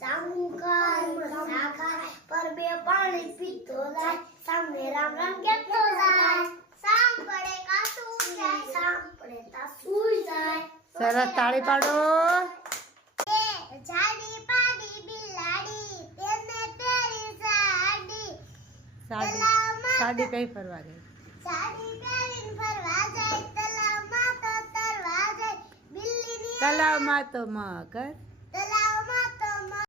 સામું ખાય પર બે પાણી પીતો જાય સામે રામ રામ કેતો જાય સામ પડે કાસું જાય સામ પડે તાસું જાય સરસ તાળી પાડો એ જાડી પાડી બિલાડી તેને પહેરી સાડી સાડી કઈ ફરવા ગઈ સાડી પહેરીને ફરવા જાય તલાવમાં તો તરવા જાય બિલ્લીની તલાવમાં તો મગર